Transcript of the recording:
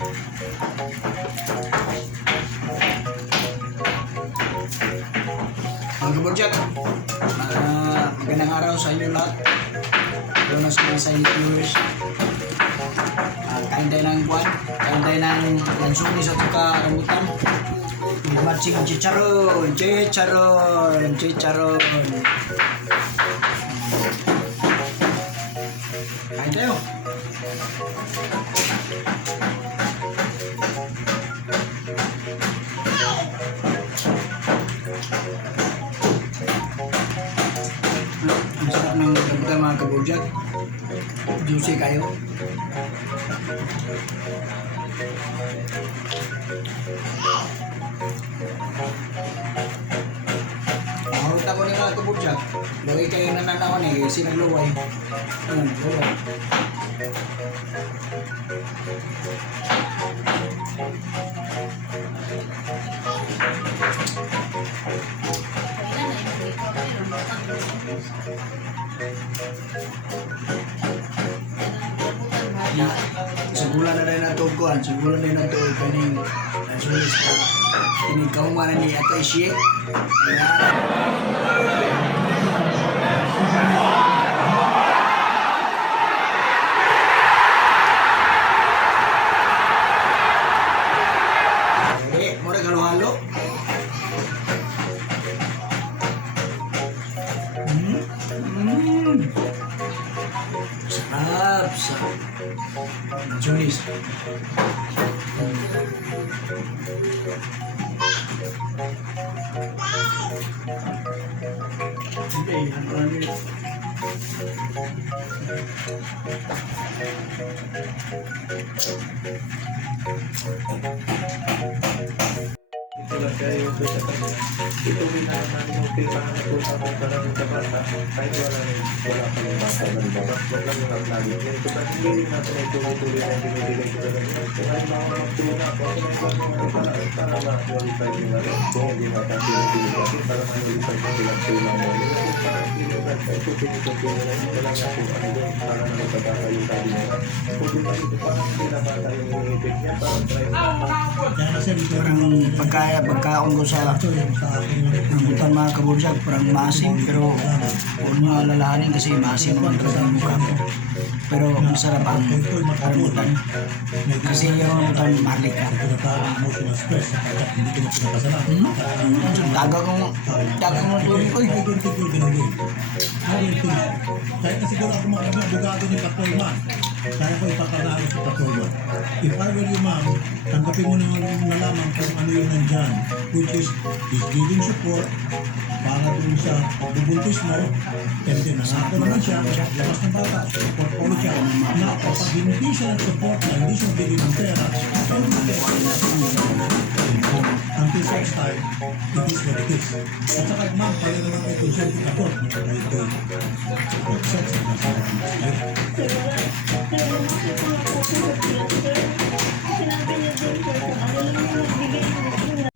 Mga kabudyak, magandang araw sa inyo lahat. Ito na sa mga silent viewers. Kain tayo ng buwan, kain tayo ng lansunis at saka rambutan. Matching chicharon, chicharon, chicharon. Kain tayo. Ang sarap ng rambutan mga kabudyak. Juicy kayo. Mahuta ko nila kabudyak. Lagi kayo nananawan eh, kasi nagluway. Luway. Sebulan na rin nato kuhan, sebulan na rin nato kaning sulis ka kining kaumanan ni ato isye. Mura halo-halo. Sarap sa Junis. Itulah kayo ito sa kanya. Ito binahan mo kailangan na po sa mga karang kabata. Kahit wala pa yung bata na lumabas. Huwag lang yung aglagi. Ito pa hindi rin natin ay tumutuloy na binibigay ko sa kanya. Kaya ay mga magtuna ako. Kung may mga para ma-qualify yung ano. Kung hindi natin pinipili kasi para ma-qualify yung ilang tulang mo. Kung parang pinipili ka ito pinipili na yun. Wala nga po ano doon. Para na magpagkaka yung sabi niya. Kung di ba ito parang hindi na bata yung inipit niya. Parang try Pagkaon ko sa rambutan mga kabudyak, parang maasim, pero huwag nyo alalahanin kasi maasim naman talaga ang mukha ko. Pero masarap ang rambutan kasi yung rambutan malik ka. Dagang mo tubig ko eh. Kaya na siguro ako mga abogado ni Patoy Ma. Kaya ko ipapanahan sa Patoy Ma. If I were you, ma'am, tanggapin mo naman nalaman kung ano yung nandyan, which is giving support para dun sa pagbubuntis mo, and then nangako naman siya, labas ng bata, support po siya, na kapag hindi siya nag-support na, hindi siya bigyan ng pera, pero until such time, it is what it is. At saka, ma'am, pala naman ay consenting ako, kahit ko, sex, nasabi ko siya. Sinabi niya din sir, kung ano lang yung nagbigay ng